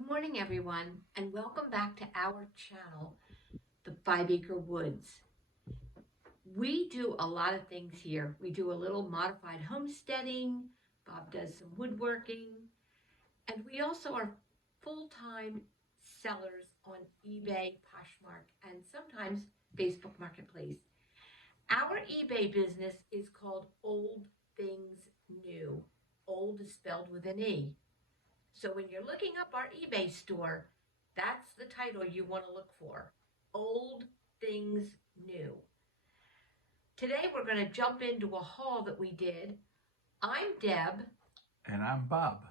Good morning, everyone, and welcome back to our channel, the 5 Acre Woods. We do a lot of things here. We do a little modified homesteading, Bob does some woodworking, and we also are full-time sellers on eBay, Poshmark, and sometimes Facebook Marketplace. Our eBay business is called Old Things New. Old is spelled with an E. So when you're looking up our eBay store, that's the title you want to look for. Old Things New. Today we're going to jump into a haul that we did. I'm Deb. And I'm Bob.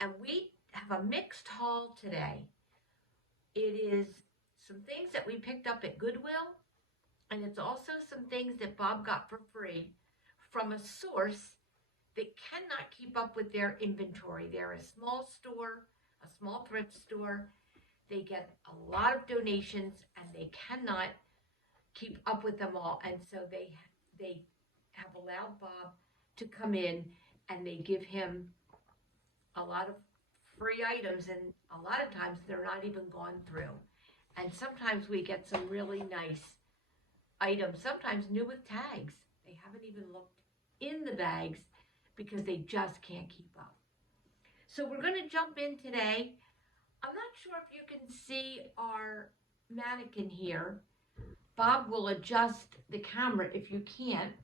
And we have a mixed haul today. It is some things that we picked up at Goodwill, and it's also some things that Bob got for free from a source that cannot keep up with their inventory. They're a small store, a small thrift store. They get a lot of donations and they cannot keep up with them all. And so they have allowed Bob to come in and they give him a lot of free items, and a lot of times they're not even gone through. And sometimes we get some really nice items, sometimes new with tags. They haven't even looked in the bags because they just can't keep up. So we're going to jump in today. I'm not sure if you can see our mannequin here. Bob will adjust the camera if you can't,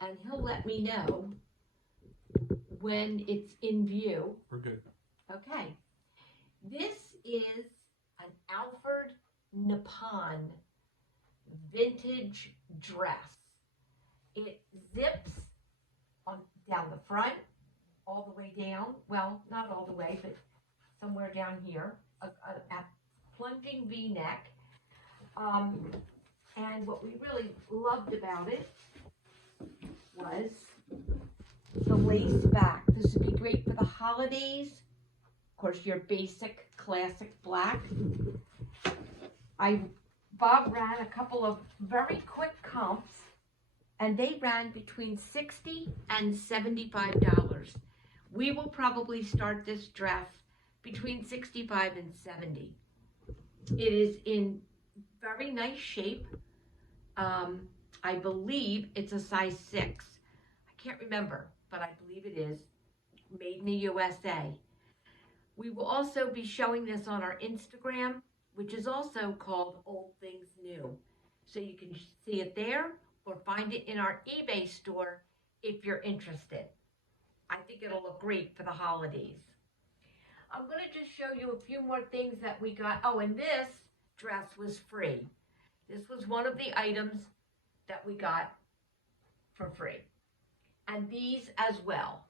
and he'll let me know when it's in view. We're good. Okay. This is an Alfred Nippon vintage dress. It zips on down the front, all the way down. Well, not all the way, but somewhere down here. A plunging V-neck. And what we really loved about it was the lace back. This would be great for the holidays. Of course, your basic, classic black. Bob ran a couple of very quick comps, and they ran between $60 and $75. We will probably start this dress between $65 and $70. It is in very nice shape. I believe it's a size 6. I can't remember, but I believe it is. Made in the USA. We will also be showing this on our Instagram, which is also called Old Things New. So you can see it there or find it in our eBay store if you're interested. I think it'll look great for the holidays. I'm going to just show you a few more things that we got. Oh, and this dress was free. This was one of the items that we got for free. And these as well.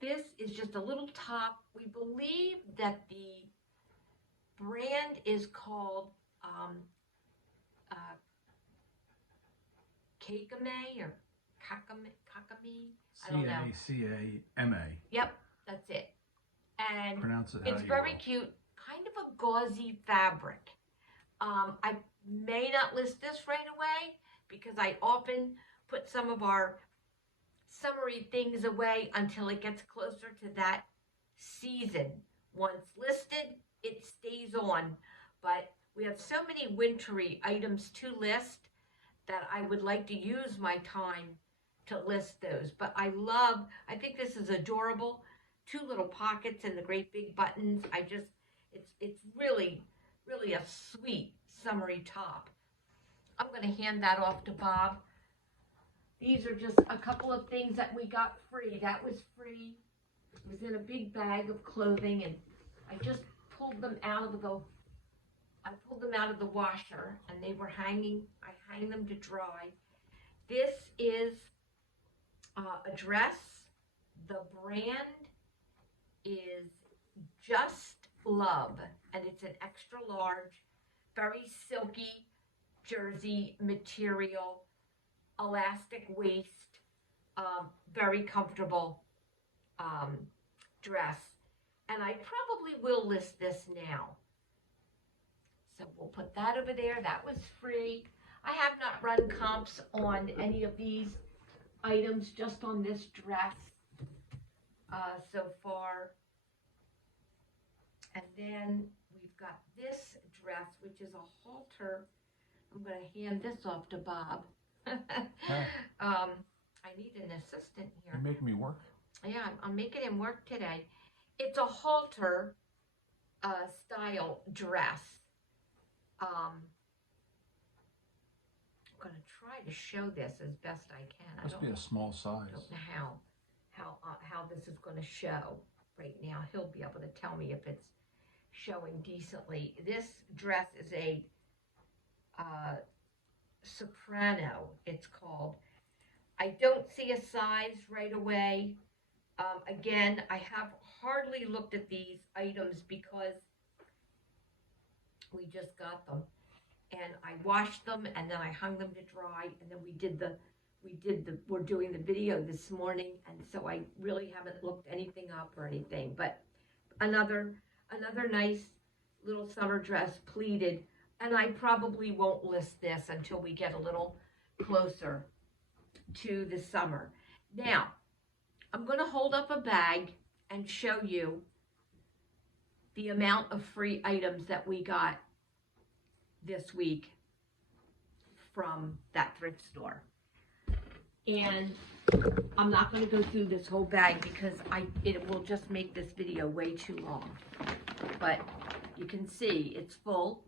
This is just a little top. We believe that the brand is called Kakame or Kakame. I don't know. C-A-C-A-M-A. Yep, that's it. And Pronounce it how it's you very will. cute, kind of a gauzy fabric. I may not list this right away because I often put some of our summery things away until it gets closer to that season. Once listed, it stays on, but we have so many wintry items to list that I would like to use my time to list those. But I think this is adorable. 2 little pockets and the great big buttons. It's really, really a sweet summery top. I'm going to hand that off to Bob. These are just a couple of things that we got free. That was free. It was in a big bag of clothing, and I just pulled them out of the washer, and they were hanging. I hang them to dry. This is a dress. The brand is Just Love, and it's an extra large, very silky jersey material, elastic waist, very comfortable dress. And I probably will list this now. So we'll put that over there. That was free. I have not run comps on any of these items, just on this dress. so far. And then we've got this dress, which is a halter. I'm going to hand this off to Bob. I need an assistant here. You're making me work. Yeah, I'm making him work today. It's a halter style dress. I'm going to try to show this as best I can. Must be a small size. I don't know how this is going to show right now. He'll be able to tell me if it's showing decently. This dress is a soprano, it's called. I don't see a size right away. Again, I have hardly looked at these items because we just got them, and I washed them and then I hung them to dry, and then we're doing the video this morning, and so I really haven't looked anything up or anything. But another nice little summer dress, pleated, and I probably won't list this until we get a little closer to the summer. Now, I'm going to hold up a bag and show you the amount of free items that we got this week from that thrift store. And I'm not going to go through this whole bag because it will just make this video way too long. But you can see it's full.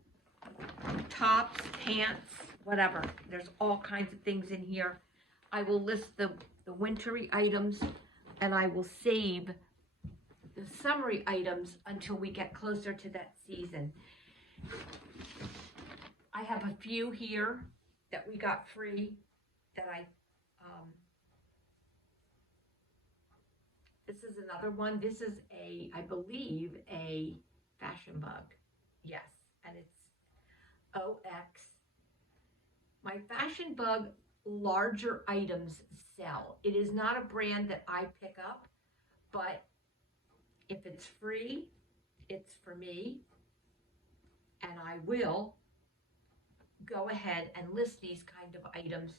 Tops, pants, whatever. There's all kinds of things in here. I will list the wintry items, and I will save the summery items until we get closer to that season. I have a few here that we got free that this is another one. This is I believe, a Fashion Bug. Yes, and it's OX. My Fashion Bug larger items sell. It is not a brand that I pick up, but if it's free, it's for me, and I will go ahead and list these kind of items,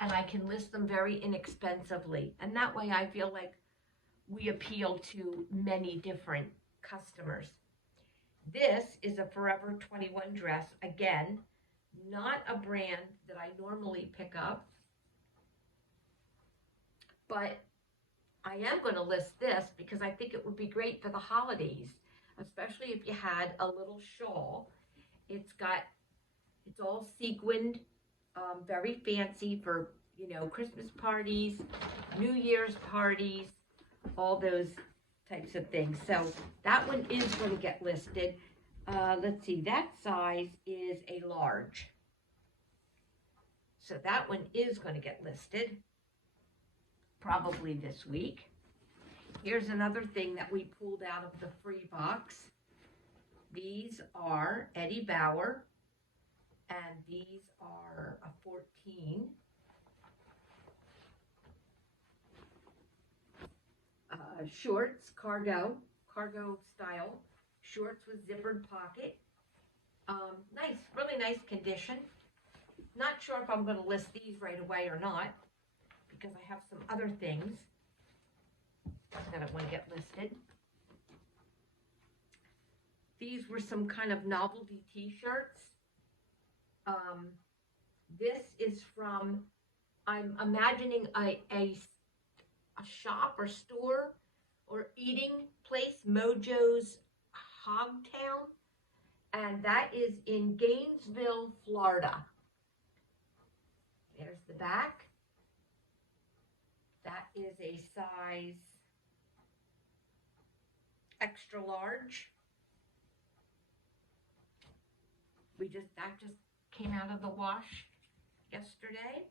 and I can list them very inexpensively, and that way I feel like we appeal to many different customers. This is a Forever 21 dress. Again, not a brand that I normally pick up, but I am going to list this because I think it would be great for the holidays, especially if you had a little shawl. It's all sequined, very fancy for, Christmas parties, New Year's parties, all those types of things. So that one is going to get listed. Let's see, that size is a large. So that one is going to get listed probably this week. Here's another thing that we pulled out of the free box. These are Eddie Bauer, and these are a 14. Shorts, cargo style, shorts with zippered pocket. Nice, really nice condition. Not sure if I'm going to list these right away or not, because I have some other things that I want to get listed. These were some kind of novelty t-shirts. This is from, I'm imagining a shop or store or eating place, Mojo's Hogtown, and that is in Gainesville, Florida. There's the back. That is a size extra large. That just came out of the wash yesterday.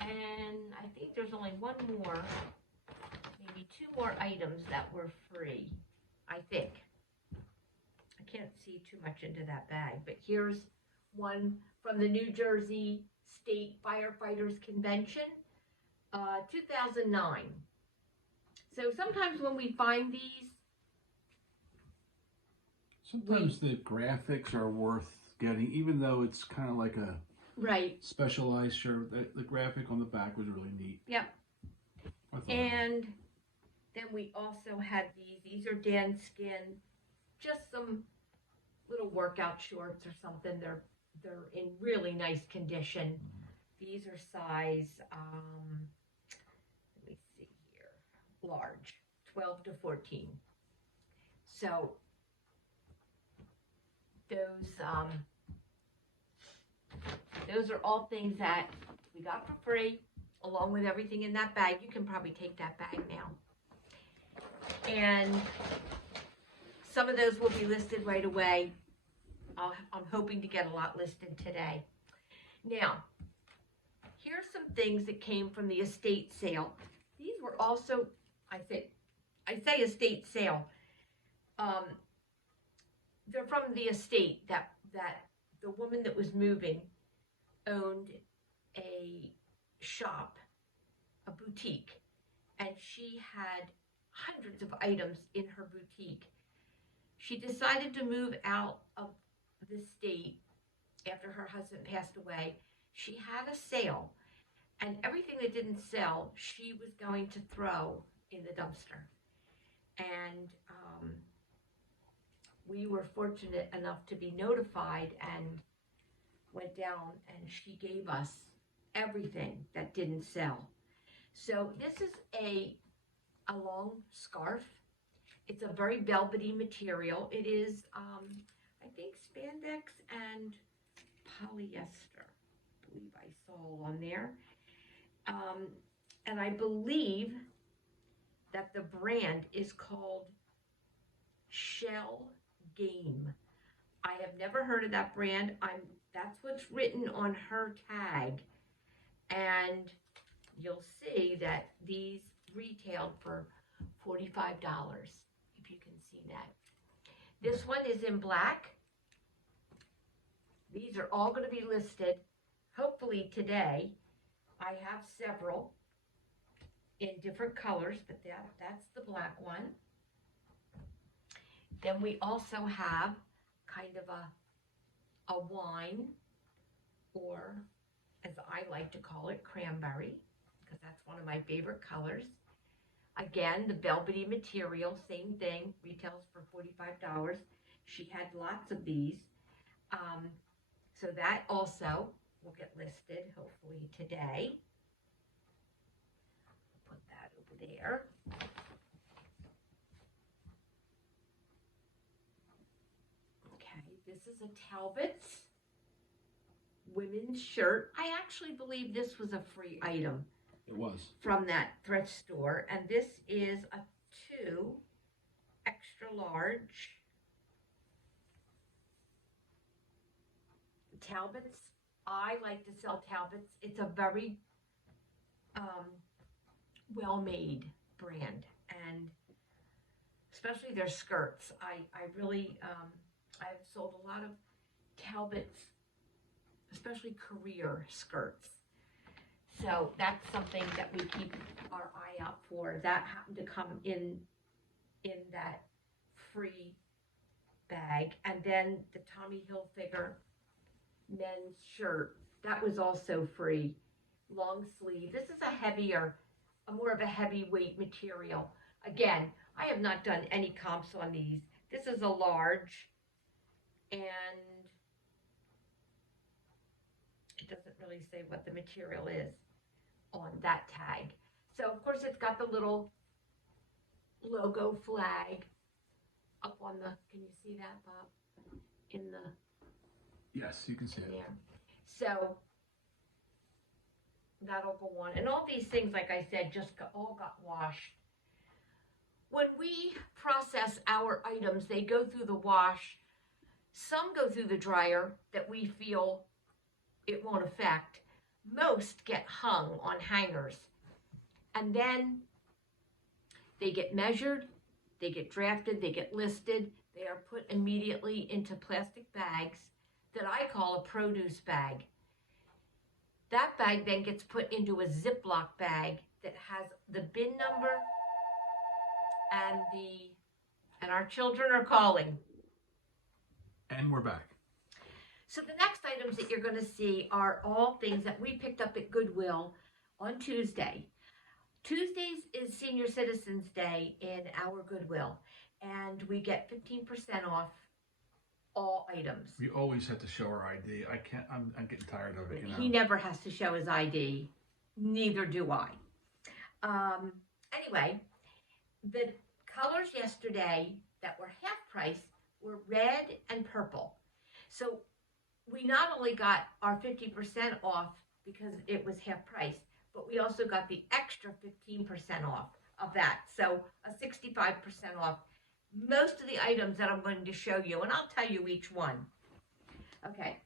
And I think there's only one more, maybe two more items that were free, I think. I can't see too much into that bag, but here's one from the New Jersey State Firefighters Convention, 2009. So sometimes when we find these, sometimes the graphics are worth getting, even though it's kind of like a specialized shirt. The graphic on the back was really neat. Yep. And Then we also had these are Dan Skin, just some little workout shorts or something. They're in really nice condition. These are size, let me see here, large, 12 to 14. So those are all things that we got for free, along with everything in that bag. You can probably take that bag now. And some of those will be listed right away. I'm hoping to get a lot listed today. Now, here's some things that came from the estate sale. These were also, I say estate sale. They're from the estate that the woman that was moving owned a shop, a boutique, and she had hundreds of items in her boutique. She decided to move out of the state after her husband passed away. She had a sale, and everything that didn't sell, she was going to throw in the dumpster. And we were fortunate enough to be notified and went down, and she gave us everything that didn't sell. So this is a long scarf. It's a very velvety material. It is, I think, spandex and polyester. I believe I saw on there. And I believe that the brand is called Shell Game. I have never heard of that brand. That's what's written on her tag. And you'll see that these retailed for $45, if you can see that. This one is in black. These are all going to be listed, hopefully today. I have several in different colors, but that's the black one. Then we also have kind of a wine, or as I like to call it, cranberry, because that's one of my favorite colors. Again, the velvety material, same thing, retails for $45. She had lots of these. So that also will get listed hopefully today. Put that over there. Okay, this is a Talbot's women's shirt. I actually believe this was a free item. It was. From that thrift store. And this is a 2 extra large. Talbot's, I like to sell Talbot's. It's a very well-made brand, and especially their skirts. I really, I've sold a lot of Talbot's, especially career skirts. So that's something that we keep our eye out for. That happened to come in that free bag. And then the Tommy Hilfiger men's shirt, that was also free. Long sleeve. This is more of a heavyweight material. Again, I have not done any comps on these. This is a large, and it doesn't really say what the material is on that tag. So of course it's got the little logo flag up on the, can you see that, Bob? In the, yes, you can see it. There. So that'll go on. And all these things, like I said, all got washed. When we process our items, they go through the wash. Some go through the dryer that we feel it won't affect. Most get hung on hangers. And then they get measured, they get drafted, they get listed. They are put immediately into plastic bags that I call a produce bag. That bag then gets put into a Ziploc bag that has the bin number and our children are calling. And we're back. So the next items that you're going to see are all things that we picked up at Goodwill on Tuesday. Tuesdays is Senior Citizens Day in our Goodwill, and we get 15% off all items. We always have to show our ID. I can't. I'm getting tired of it. You know. He never has to show his ID. Neither do I. Anyway, the colors yesterday that were half price were red and purple. So we not only got our 50% off because it was half price, but we also got the extra 15% off of that. So a 65% off most of the items that I'm going to show you, and I'll tell you each one. Okay,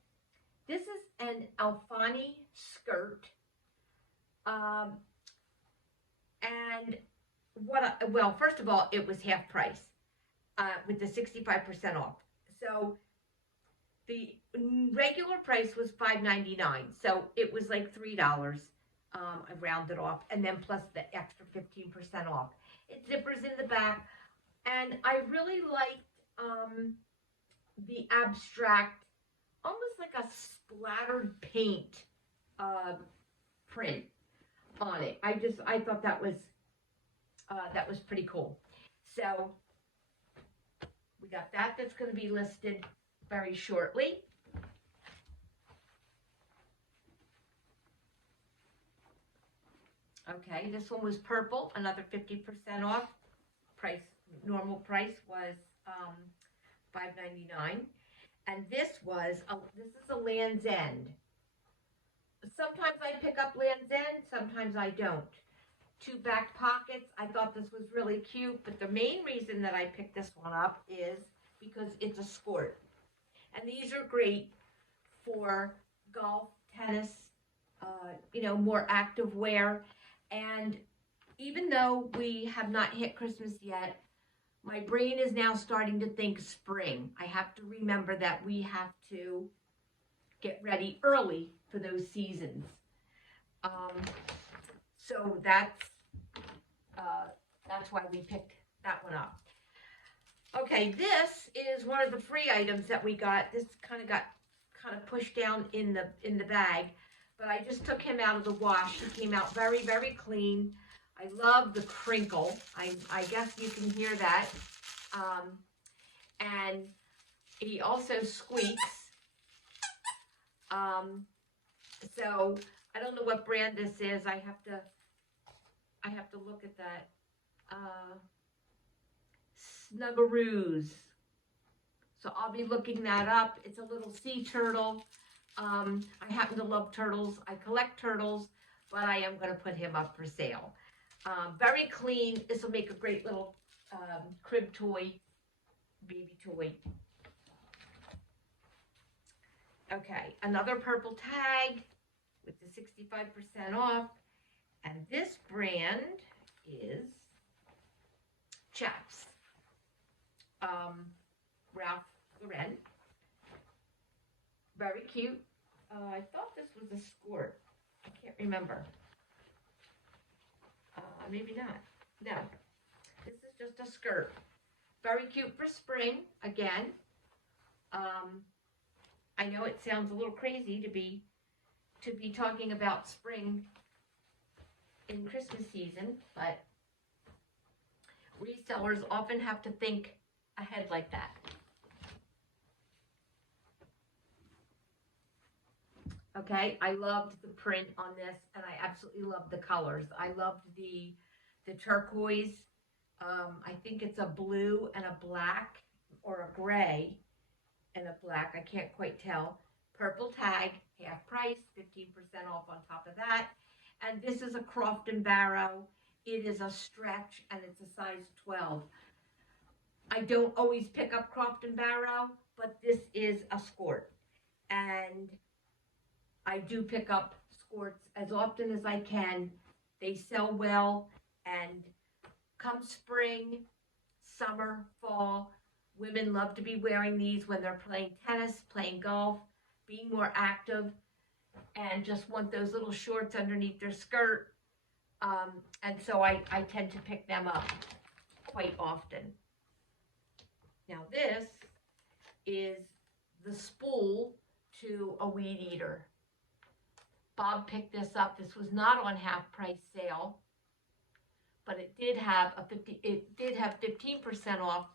this is an Alfani skirt. And well, first of all, it was half price with the 65% off. So the regular price was $5.99, so it was like $3. I rounded off, and then plus the extra 15% off. It zippers in the back, and I really liked the abstract, almost like a splattered paint print on it. I thought that was pretty cool. So we got that. That's going to be listed very shortly. Okay, this one was purple, another 50% off. Normal price was $5.99, and this is a Land's End. Sometimes I pick up Land's End, sometimes I don't. 2 back pockets. I thought this was really cute, but the main reason that I picked this one up is because it's a skirt. And these are great for golf, tennis, more active wear. And even though we have not hit Christmas yet, my brain is now starting to think spring. I have to remember that we have to get ready early for those seasons. So that's why we picked that one up. Okay, this is one of the free items that we got. This kind of pushed down in the bag, but I just took him out of the wash. He came out very, very clean. I love the crinkle. I guess you can hear that. And he also squeaks. So I don't know what brand this is. I have to look at that. Snuggaroos. So I'll be looking that up. It's a little sea turtle. I happen to love turtles. I collect turtles, but I am going to put him up for sale. Very clean. This will make a great little crib toy, baby toy. Okay, another purple tag with the 65% off. And this brand is Chaps. Ralph Lauren. Very cute. I thought this was a skirt. I can't remember. Maybe not. No. This is just a skirt. Very cute for spring, again. I know it sounds a little crazy to be talking about spring in Christmas season, but resellers often have to think ahead like that. Okay, I loved the print on this, and I absolutely loved the colors. I loved the turquoise. I think it's a blue and a black, or a gray and a black. I can't quite tell. Purple tag, half price, 15% off on top of that. And this is a Croft & Barrow. It is a stretch, and it's a size 12. I don't always pick up Croft & Barrow, but this is a skirt. And I do pick up skirts as often as I can. They sell well, and come spring, summer, fall, women love to be wearing these when they're playing tennis, playing golf, being more active, and just want those little shorts underneath their skirt. And so I tend to pick them up quite often. Now this is the spool to a weed eater. Bob picked this up. This was not on half price sale. but it did have 15% off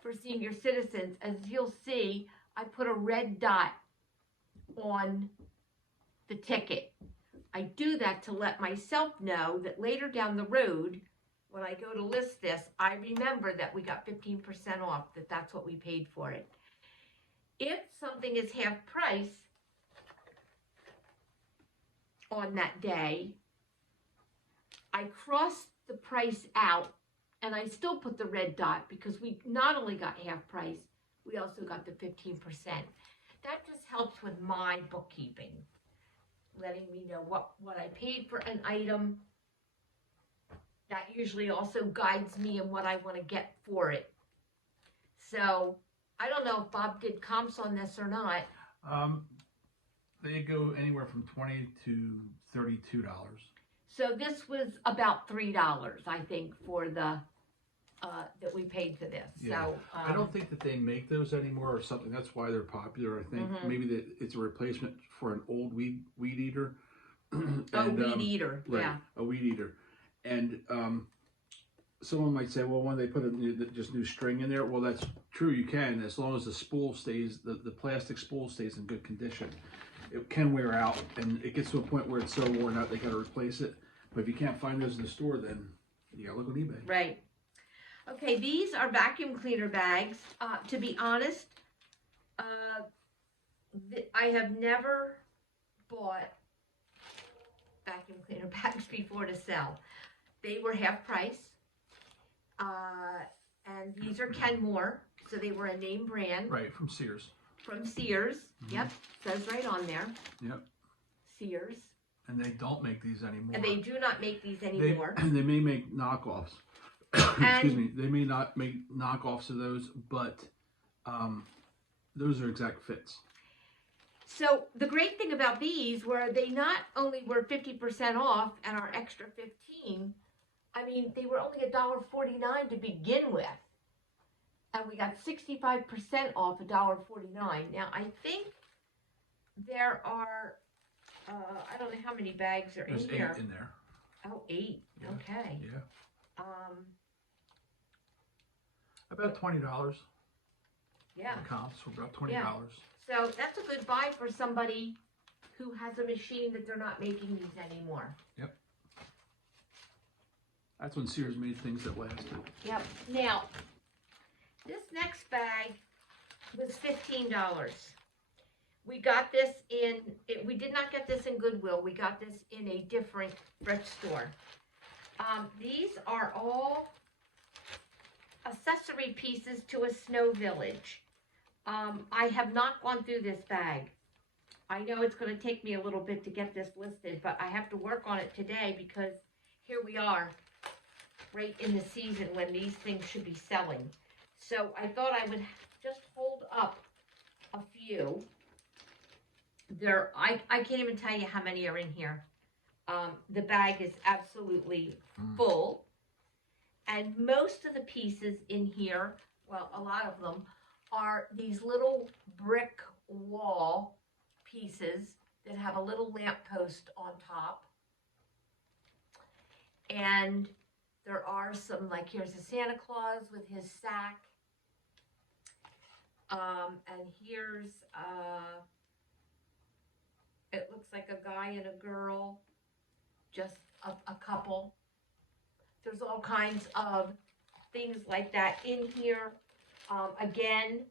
for senior citizens. As you'll see, I put a red dot on the ticket. I do that to let myself know that later down the road, when I go to list this, I remember that we got 15% off, that's what we paid for it. If something is half price on that day, I cross the price out and I still put the red dot because we not only got half price, we also got the 15%. That just helps with my bookkeeping, letting me know what I paid for an item. That usually also guides me in what I want to get for it. So I don't know if Bob did comps on this or not. They go anywhere from $20 to $32. So this was about $3, I think, for the that we paid for this. Yeah. So I don't think that they make those anymore or something. That's why they're popular. I think maybe that it's a replacement for an old weed eater. And, weed eater, right, yeah. A weed eater. And someone might say, well, when they put just new string in there, well, that's true. You can, as long as the spool stays, the plastic spool stays in good condition. It can wear out, and it gets to a point where it's so worn out they got to replace it. But if you can't find those in the store, then you got to look on eBay. Right. Okay, these are vacuum cleaner bags. To be honest, I have never bought vacuum cleaner bags before to sell. They were half price, and these are Kenmore, so they were a name brand. Right, from Sears. From Sears, yep, says right on there. Yep. Sears. And they don't make these anymore. And they do not make these anymore. They may make knockoffs. Excuse me. They may not make knockoffs of those, but those are exact fits. So the great thing about these were they not only were 50% off and our extra 15, I mean, they were only $1.49 to begin with. And we got 65% off $1.49. Now, I think there are, I don't know how many bags are There's in here. 8 in there. Oh, 8. Yeah. Okay. Yeah. About $20. Yeah. The comps were about $20. Yeah. So that's a good buy for somebody who has a machine that they're not making these anymore. Yep. That's when Sears made things that lasted. Yep. Now, this next bag was $15. We got this we did not get this in Goodwill. We got this in a different thrift store. These are all accessory pieces to a snow village. I have not gone through this bag. I know it's going to take me a little bit to get this listed, but I have to work on it today because here we are, right in the season when these things should be selling. So I thought I would just hold up a few. I can't even tell you how many are in here. The bag is absolutely full. And most of the pieces in here, well, a lot of them, are these little brick wall pieces that have a little lamppost on top. And there are some, like here's a Santa Claus with his sack. And here's, it looks like a guy and a girl, just a couple. There's all kinds of things like that in here. Again,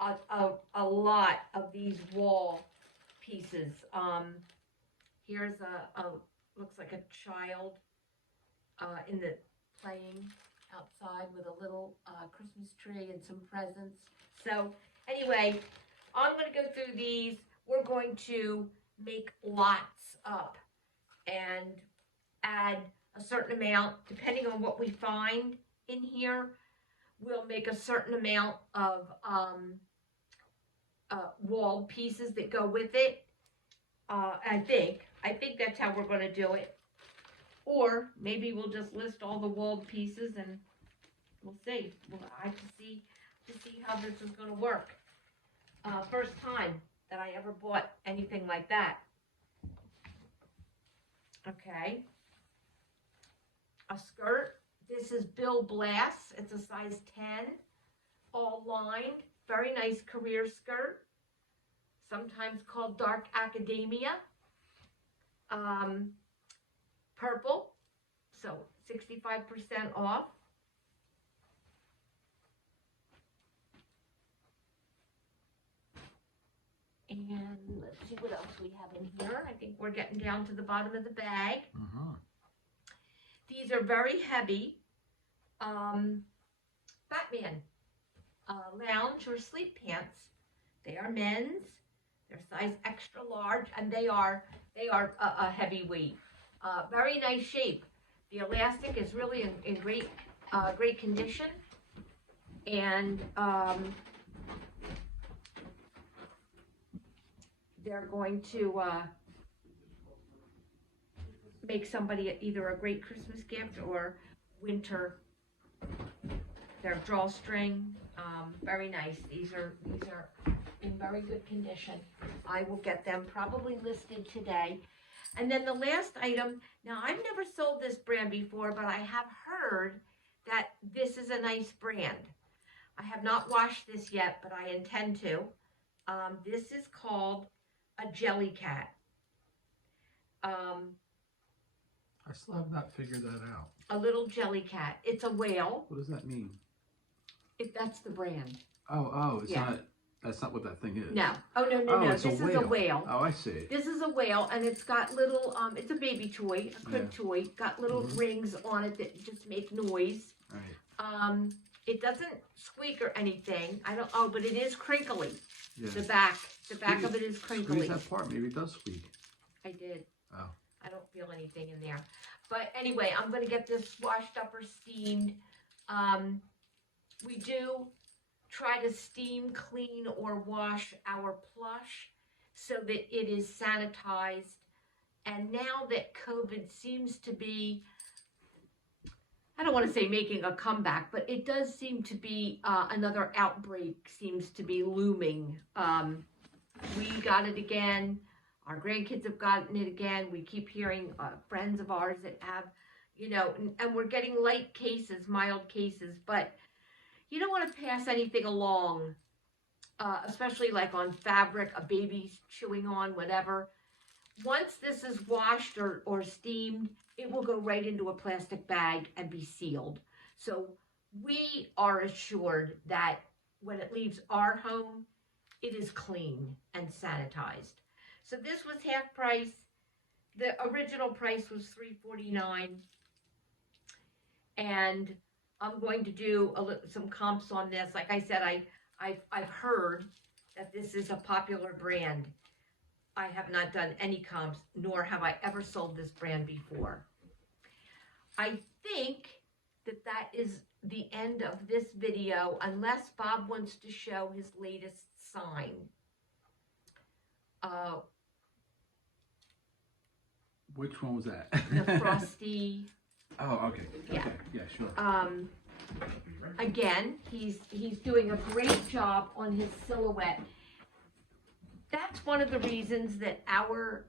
a lot of these wall pieces. Here's looks like a child in the playing outside with a little Christmas tree and some presents. So anyway, I'm going to go through these. We're going to make lots up and add a certain amount, depending on what we find in here. We'll make a certain amount of wall pieces that go with it. I think that's how we're going to do it. Or maybe we'll just list all the walled pieces and we'll see. I have to see how this is going to work. First time that I ever bought anything like that. Okay. a skirt. This is Bill Blass. It's a size 10, all lined. Very nice career skirt, sometimes called dark academia. Purple, so 65% off. And let's see what else we have in here. I think we're getting down to the bottom of the bag. These are very heavy. Batman lounge or sleep pants. They are men's. They're size extra large, and they are a heavyweight. Very nice shape. The elastic is really in great great condition, and they're going to make somebody either a great Christmas gift or winter. They're drawstring, very nice. These are in very good condition. I will get them probably listed today. And then the last item, now I've never sold this brand before, but I have heard that this is a nice brand. I have not washed this yet, but I intend to. This is called a Jellycat. I still have not figured that out. A little Jellycat. It's a whale. What does that mean? That's the brand. Oh, it's Yeah. not. That's not what that thing is. No. Oh, no. It's This is a whale. Oh, I see. This is a whale, and it's got little, it's a baby toy, a crib toy. Got little rings on it that just make noise. Right. It doesn't squeak or anything. But it is crinkly. Yeah. The back of it is crinkly. Squeeze that part. Maybe it does squeak. I did. Oh. I don't feel anything in there. But anyway, I'm going to get this washed up or steamed. We do try to steam, clean, or wash our plush so that it is sanitized. And now that COVID seems to be, I don't want to say making a comeback, but it does seem to be another outbreak seems to be looming. We got it again. Our grandkids have gotten it again. We keep hearing friends of ours that have, and we're getting light cases, mild cases, but you don't want to pass anything along, especially like on fabric, a baby's chewing on, whatever. Once this is washed or steamed, it will go right into a plastic bag and be sealed. So we are assured that when it leaves our home, it is clean and sanitized. So this was half price. The original price was $3.49, and I'm going to do some comps on this. Like I said, I've heard that this is a popular brand. I have not done any comps, nor have I ever sold this brand before. I think that is the end of this video, unless Bob wants to show his latest sign. Which one was that? The Frosty. Oh, okay. Yeah. Okay. Yeah, sure. Again, he's doing a great job on his silhouette. That's one of the reasons that our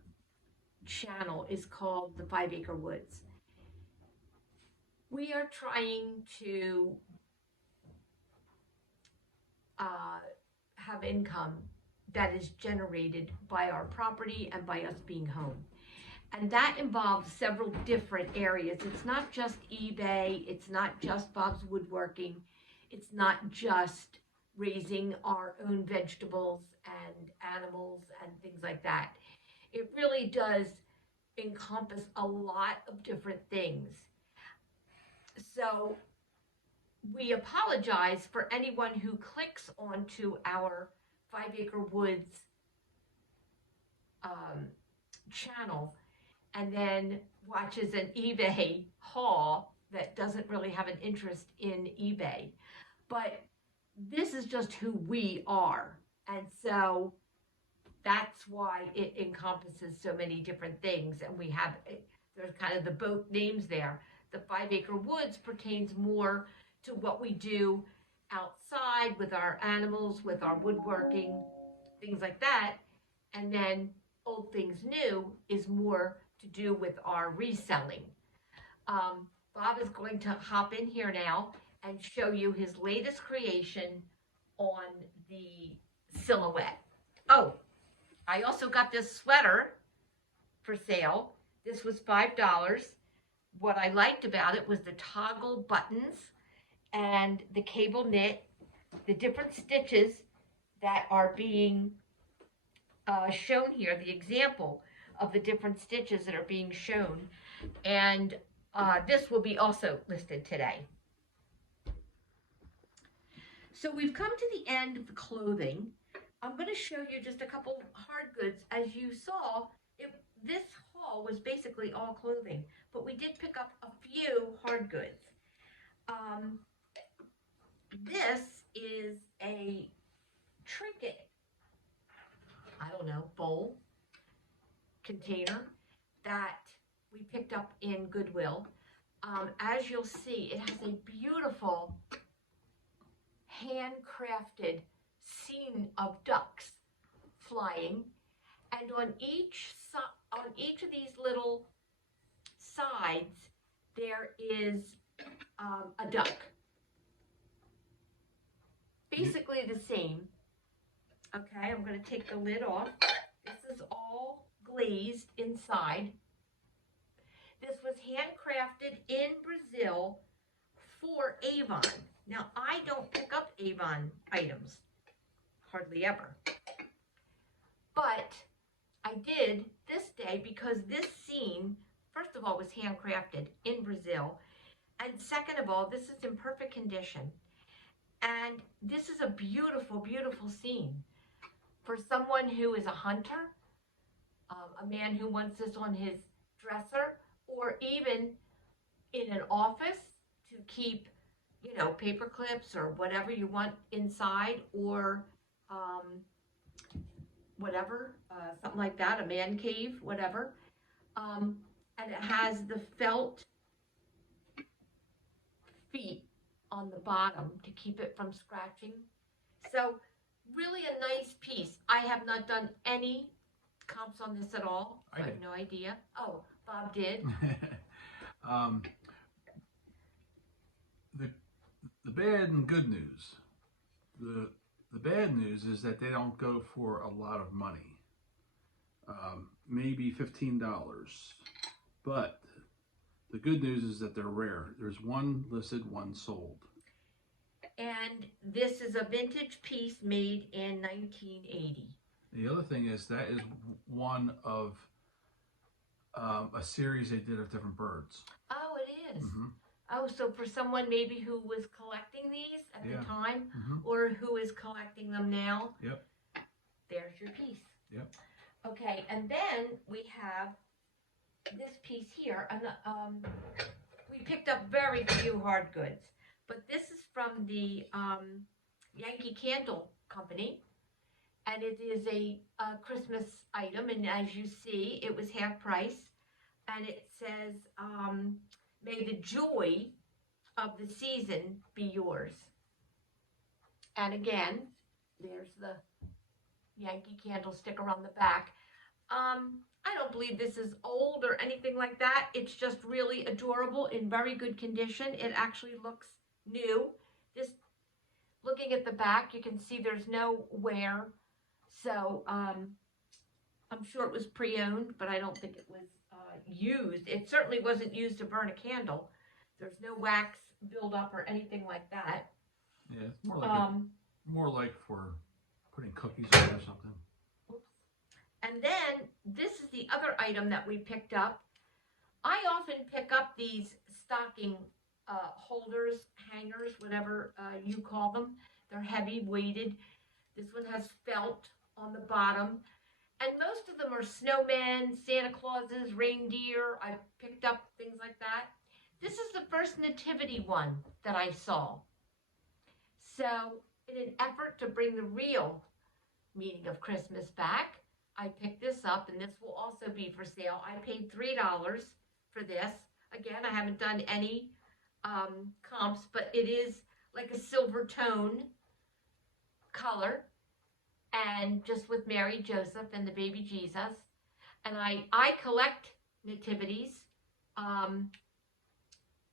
channel is called the 5 Acre Woods. We are trying to have income that is generated by our property and by us being home. And that involves several different areas. It's not just eBay. It's not just Bob's Woodworking. It's not just raising our own vegetables and animals and things like that. It really does encompass a lot of different things. So we apologize for anyone who clicks onto our 5 Acre Woods channel and then watches an eBay haul that doesn't really have an interest in eBay. But this is just who we are. And so that's why it encompasses so many different things. And we have, there's kind of the both names there. The 5 Acre Woods pertains more to what we do outside with our animals, with our woodworking, things like that. And then Old Things New is more to do with our reselling. Bob is going to hop in here now and show you his latest creation on the silhouette. Oh, I also got this sweater for sale. This was $5. What I liked about it was the toggle buttons and the cable knit, the different stitches that are being shown here, the example of the different stitches that are being shown. And this will be also listed today. So we've come to the end of the clothing. I'm going to show you just a couple hard goods. As you saw, this haul was basically all clothing, but we did pick up a few hard goods. This is a trinket, I don't know, bowl, container that we picked up in Goodwill. As you'll see, it has a beautiful handcrafted scene of ducks flying, and on each of these little sides there is a duck. Basically the same. Okay, I'm going to take the lid off. This is all glazed inside. This was handcrafted in Brazil for Avon. Now, I don't pick up Avon items, hardly ever. But I did this day because this scene, first of all, was handcrafted in Brazil. And second of all, this is in perfect condition. And this is a beautiful, beautiful scene. For someone who is a hunter, a man who wants this on his dresser, or even in an office to keep, you know, paper clips or whatever you want inside, or whatever, something like that, a man cave, whatever. And it has the felt feet on the bottom to keep it from scratching. So really a nice piece. I have not done any comps on this at all. So I have no idea. Oh, Bob did. The bad and good news. The bad news is that they don't go for a lot of money. Maybe $15. But the good news is that they're rare. There's one listed, one sold. And this is a vintage piece made in 1980. The other thing is that is one of a series they did of different birds. Oh, it is. Mm-hmm. Oh, so for someone maybe who was collecting these at the time, or who is collecting them now, there's your piece. Yep. Okay, and then we have this piece here, and we picked up very few hard goods, but this is from the Yankee Candle Company, and it is a Christmas item, and as you see, it was half price, and it says, may the joy of the season be yours. And again, there's the Yankee Candle sticker on the back. I don't believe this is old or anything like that. It's just really adorable, in very good condition. It actually looks new. This, looking at the back, you can see there's no wear. So I'm sure it was pre-owned, but I don't think it was used. It certainly wasn't used to burn a candle. There's no wax buildup or anything like that. Yeah, it's more like for putting cookies on or something. And then this is the other item that we picked up. I often pick up these stocking holders, hangers, whatever you call them. They're heavy, weighted. This one has felt on the bottom. And most of them are snowmen, Santa Clauses, reindeer. I picked up things like that. This is the first nativity one that I saw. So in an effort to bring the real meaning of Christmas back, I picked this up, and this will also be for sale. I paid $3 for this. Again, I haven't done any comps, but it is like a silver tone color, and just with Mary, Joseph, and the baby Jesus. And I collect nativities.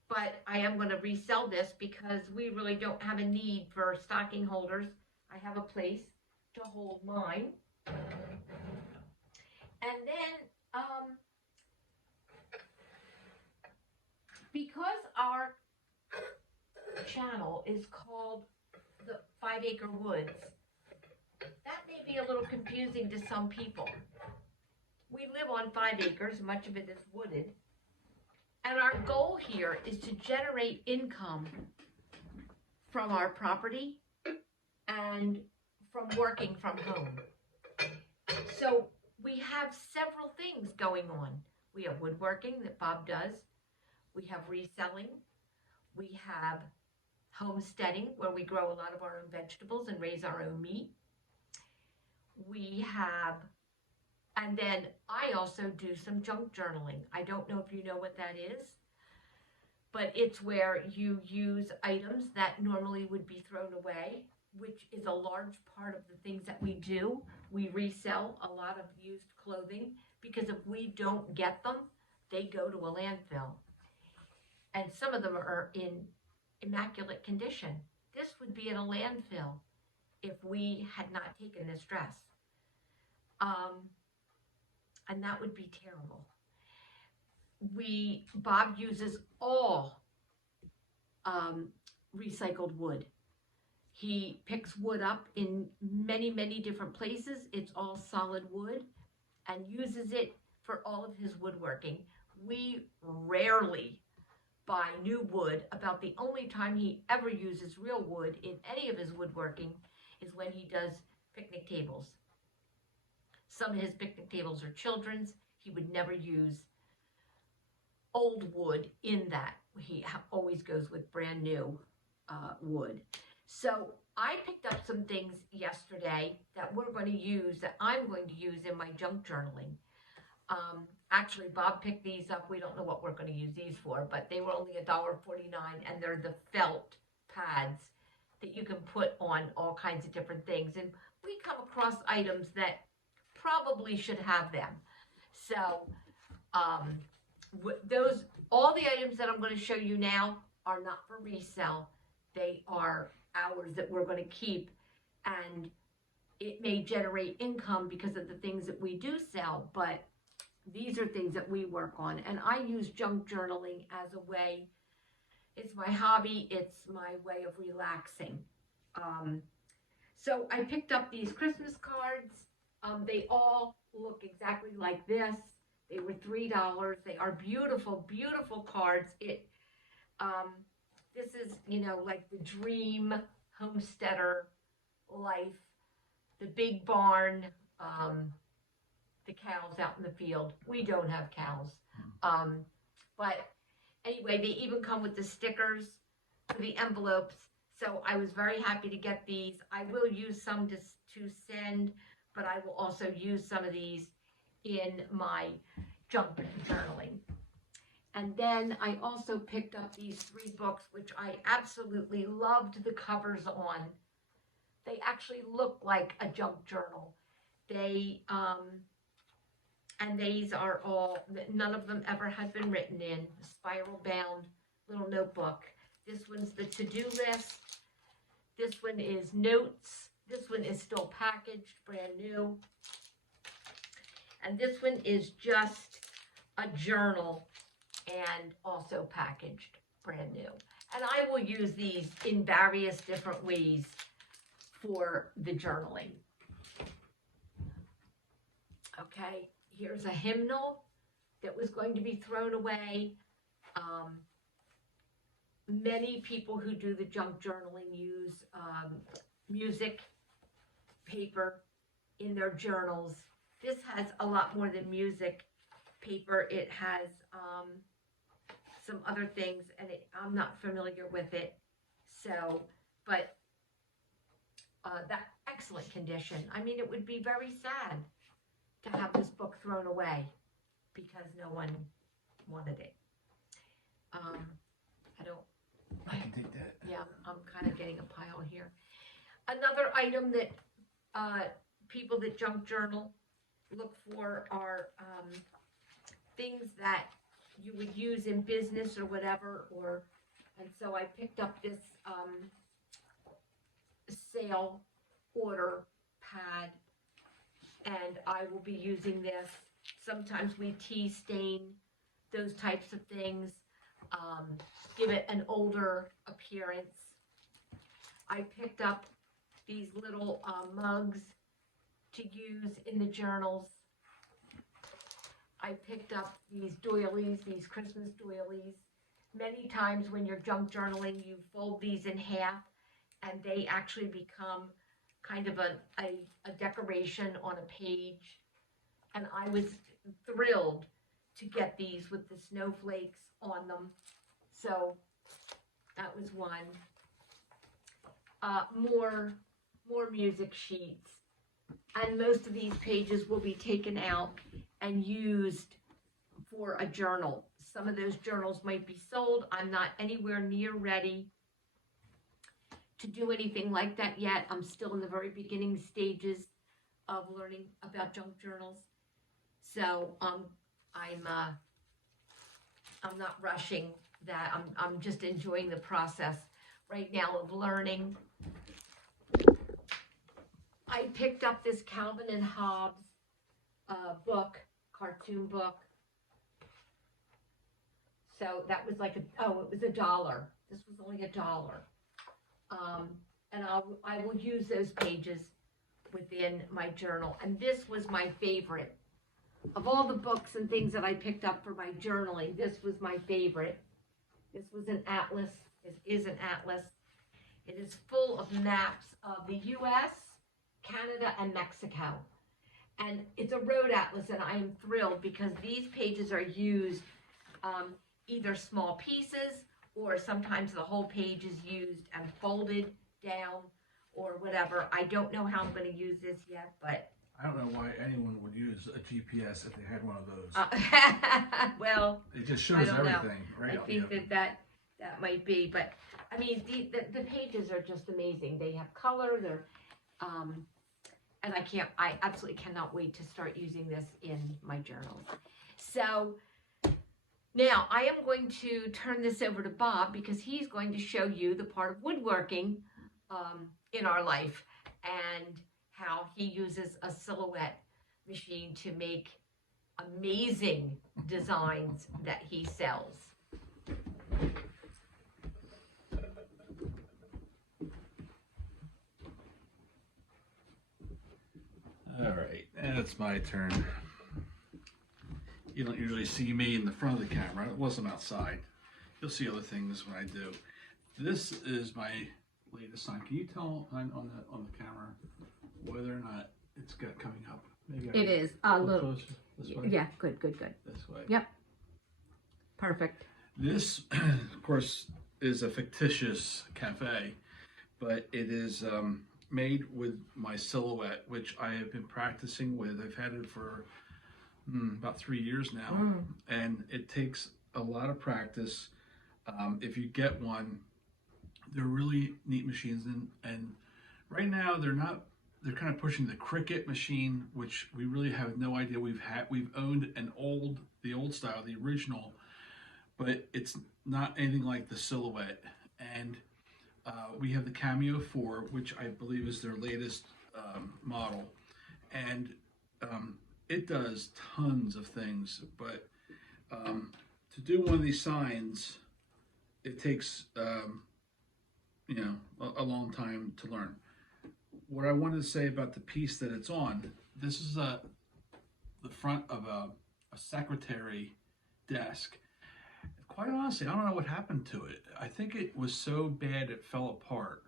but I am going to resell this because we really don't have a need for stocking holders. I have a place to hold mine. And then, because our channel is called the 5 Acre Woods, that may be a little confusing to some people. We live on 5 acres, much of it is wooded. And our goal here is to generate income from our property and from working from home. So we have several things going on. We have woodworking that Bob does. We have reselling. We have homesteading, where we grow a lot of our own vegetables and raise our own meat. We have, and then I also do some junk journaling. I don't know if you know what that is, but it's where you use items that normally would be thrown away, which is a large part of the things that we do. We resell a lot of used clothing because if we don't get them, they go to a landfill. And some of them are in immaculate condition. This would be in a landfill if we had not taken this dress. And that would be terrible. Bob uses all recycled wood. He picks wood up in many, many different places. It's all solid wood, and uses it for all of his woodworking. We rarely buy new wood. About the only time he ever uses real wood in any of his woodworking is when he does picnic tables. Some of his picnic tables are children's. He would never use old wood in that. He always goes with brand new wood. So I picked up some things yesterday that we're going to use, that I'm going to use in my junk journaling. Actually, Bob picked these up. We don't know what we're going to use these for, but they were only $1.49, and they're the felt pads that you can put on all kinds of different things. And we come across items that probably should have them. So all the items that I'm going to show you now are not for resale. They are ours that we're going to keep, and it may generate income because of the things that we do sell, but these are things that we work on. And I use junk journaling as a way. It's my hobby. It's my way of relaxing. So I picked up these Christmas cards. They all look exactly like this. They were $3. They are beautiful, beautiful cards. This is, like the dream homesteader life, the big barn, the cows out in the field. We don't have cows. But anyway, they even come with the stickers for the envelopes. So I was very happy to get these. I will use some to send, but I will also use some of these in my junk journaling. And then I also picked up these 3 books, which I absolutely loved the covers on. They actually look like a junk journal. And these are all, none of them ever had been written in. A spiral bound little notebook. This one's the to-do list. This one is notes. This one is still packaged, brand new. And this one is just a journal and also packaged, brand new. And I will use these in various different ways for the journaling. Okay, here's a hymnal that was going to be thrown away. Many people who do the junk journaling use music paper in their journals. This has a lot more than music paper. It has some other things, and I'm not familiar with it. So, but that excellent condition. I mean, it would be very sad to have this book thrown away because no one wanted it. I can take that. Yeah, I'm kind of getting a pile here. Another item that people that junk journal look for are things that you would use in business or whatever, and so I picked up this sale order pad, and I will be using this. Sometimes we tea stain those types of things, give it an older appearance. I picked up these little mugs to use in the journals. I picked up these doilies, these Christmas doilies. Many times when you're junk journaling, you fold these in half and they actually become kind of a decoration on a page. And I was thrilled to get these with the snowflakes on them. So that was one. More music sheets. And most of these pages will be taken out and used for a journal. Some of those journals might be sold. I'm not anywhere near ready to do anything like that yet. I'm still in the very beginning stages of learning about junk journals. So I'm not rushing that. I'm just enjoying the process right now of learning. I picked up this Calvin and Hobbes book, cartoon book. So that was like it was $1. This was only $1. And I will use those pages within my journal. And this was my favorite. Of all the books and things that I picked up for my journaling, this was my favorite. This was an atlas. This is an atlas. It is full of maps of the U.S., Canada, and Mexico. And it's a road atlas, and I am thrilled because these pages are used either small pieces or sometimes the whole page is used and folded down or whatever. I don't know how I'm going to use this yet, but I don't know why anyone would use a GPS if they had one of those. Well, it just shows everything, right? I think that might be, but I mean, the pages are just amazing. They have color. They're and I absolutely cannot wait to start using this in my journals. So now I am going to turn this over to Bob because he's going to show you the part of woodworking in our life and how he uses a silhouette machine to make amazing designs that he sells. All right, and it's my turn. You don't usually see me in the front of the camera. It wasn't outside. You'll see other things when I do. This is my latest sign. Can you tell on the camera whether or not it's got coming up? Maybe it is a little closer this way. Yeah, good. This way. Yep. Perfect. This, of course, is a fictitious cafe, but it is made with my silhouette, which I have been practicing with. I've had it for about 3 years now, and it takes a lot of practice. If you get one, they're really neat machines, and right now they're kind of pushing the Cricut machine, which we really have no idea. We've owned the old style, the original, but it's not anything like the silhouette. And we have the Cameo 4, which I believe is their latest model, and it does tons of things. But to do one of these signs, it takes a long time to learn. What I wanted to say about the piece that it's on, this is the front of a secretary desk. Quite honestly, I don't know what happened to it. I think it was so bad it fell apart.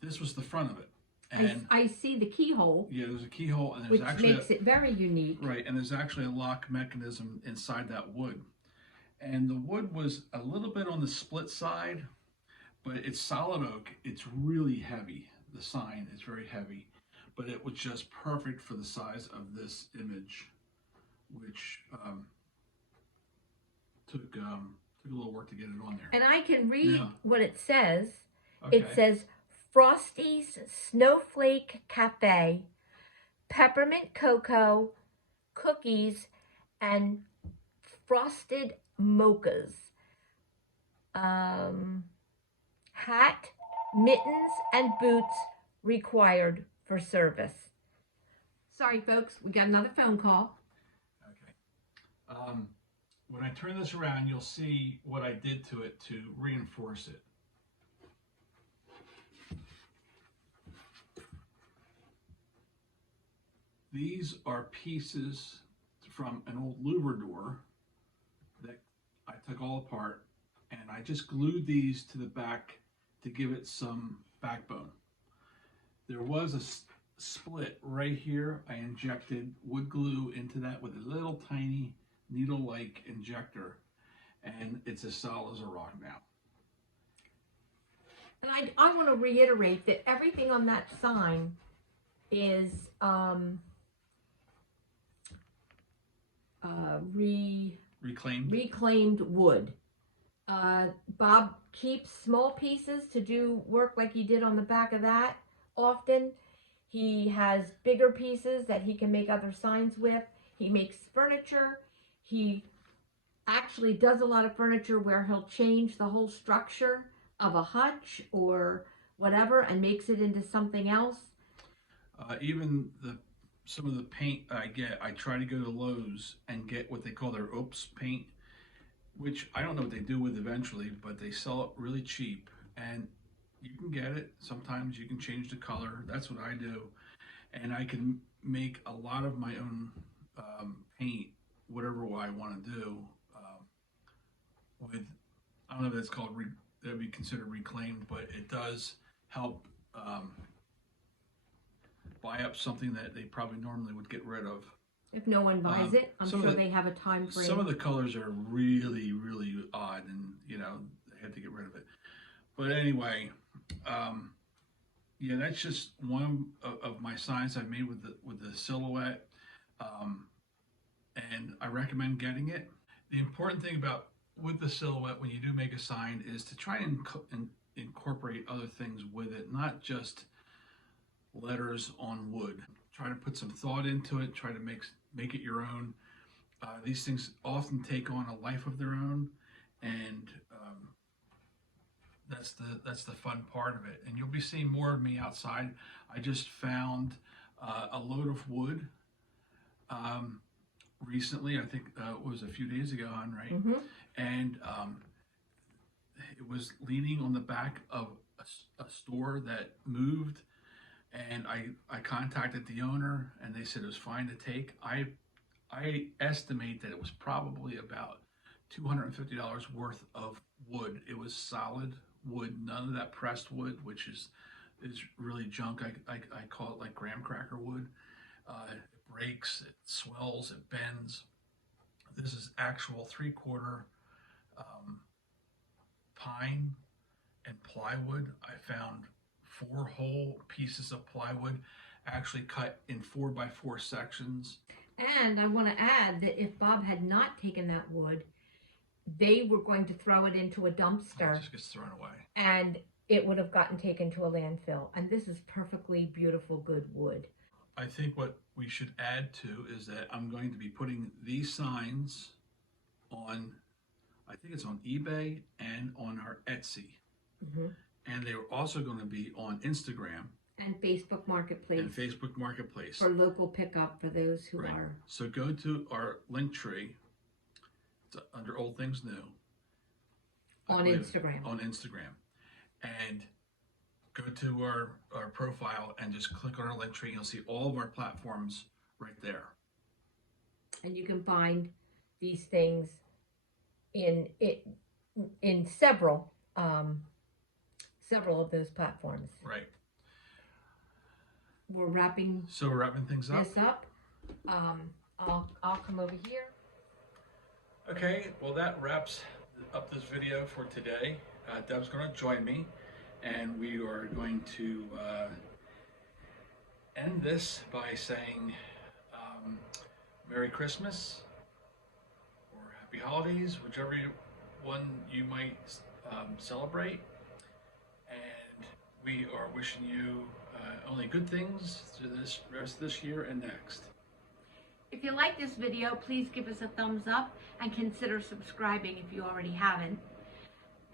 This was the front of it. And I see the keyhole. Yeah, there's a keyhole, and there's which actually makes it very unique. Right, and there's actually a lock mechanism inside that wood. And the wood was a little bit on the split side, but it's solid oak. It's really heavy. The sign is very heavy, but it was just perfect for the size of this image, which took a little work to get it on there. And I can read what it says. Okay. It says Frosty's Snowflake Cafe, peppermint cocoa, cookies, and frosted mochas. Hat, mittens, and boots required for service. Sorry, folks, we got another phone call. Okay. When I turn this around, you'll see what I did to it to reinforce it. These are pieces from an old louver door that I took all apart, and I just glued these to the back to give it some backbone. There was a split right here. I injected wood glue into that with a little tiny needle-like injector, and it's as solid as a rock now. And I want to reiterate that everything on that sign is reclaimed wood. Bob keeps small pieces to do work like he did on the back of that often. He has bigger pieces that he can make other signs with. He makes furniture. He actually does a lot of furniture where he'll change the whole structure of a hutch or whatever and makes it into something else. Even some of the paint I get, I try to go to Lowe's and get what they call their Oops paint, which I don't know what they do with eventually, but they sell it really cheap, and you can get it. Sometimes you can change the color. That's what I do, and I can make a lot of my own paint, whatever I want to do. With, I don't know if that's called that would be considered reclaimed, but it does help buy up something that they probably normally would get rid of. If no one buys it, I'm sure they have a time frame. Some of the colors are really, really odd, and they had to get rid of it. But anyway, yeah, that's just one of my signs I've made with the silhouette, and I recommend getting it. The important thing about with the silhouette when you do make a sign is to try and incorporate other things with it, not just letters on wood. Try to put some thought into it. Try to make it your own. These things often take on a life of their own, and that's the fun part of it. And you'll be seeing more of me outside. I just found a load of wood recently. I think it was a few days ago, right? Mm-hmm. And it was leaning on the back of a store that moved, and I contacted the owner, and they said it was fine to take. I estimate that it was probably about $250 worth of wood. It was solid wood, none of that pressed wood, which is really junk. I call it like graham cracker wood. It breaks, it swells, it bends. This is actual 3/4 pine and plywood. I found 4 whole pieces of plywood actually cut in 4x4 sections. And I want to add that if Bob had not taken that wood, they were going to throw it into a dumpster. It just gets thrown away. And it would have gotten taken to a landfill. And this is perfectly beautiful, good wood. I think what we should add to is that I'm going to be putting these signs on, I think it's on eBay and on our Etsy. Mm-hmm. And they were also going to be on Instagram. And Facebook Marketplace. For local pickup for those who are. So go to our link tree. It's under Old Things New. On Instagram. On Instagram. And go to our profile and just click on our link tree. You'll see all of our platforms right there. And you can find these things in several of those platforms. Right. We're wrapping things up. I'll come over here. Okay, well that wraps up this video for today. Deb's going to join me, and we are going to end this by saying Merry Christmas or Happy Holidays, whichever one you might celebrate. And we are wishing you only good things through this rest of this year and next. If you like this video, please give us a thumbs up and consider subscribing if you already haven't.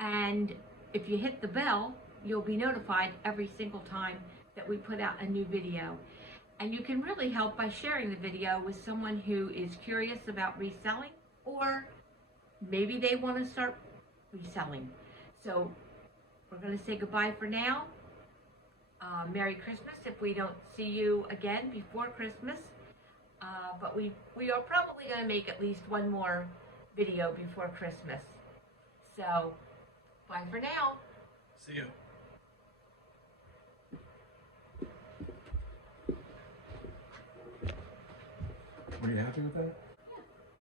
And if you hit the bell, you'll be notified every single time that we put out a new video. And you can really help by sharing the video with someone who is curious about reselling, or maybe they want to start reselling. So we're going to say goodbye for now. Merry Christmas if we don't see you again before Christmas. But we are probably going to make at least one more video before Christmas. So, bye for now. See you. Were you happy with that?